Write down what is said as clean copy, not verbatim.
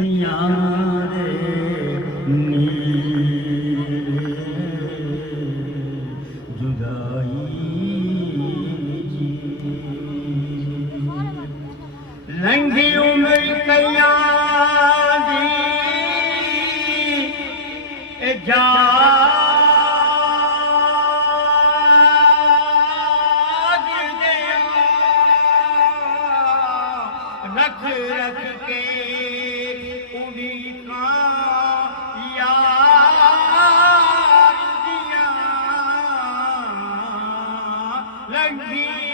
अखियां रे नीर जुदाई जी लंघी उम्र कया दी जा रख रख के उड़ी का यार दिया लगी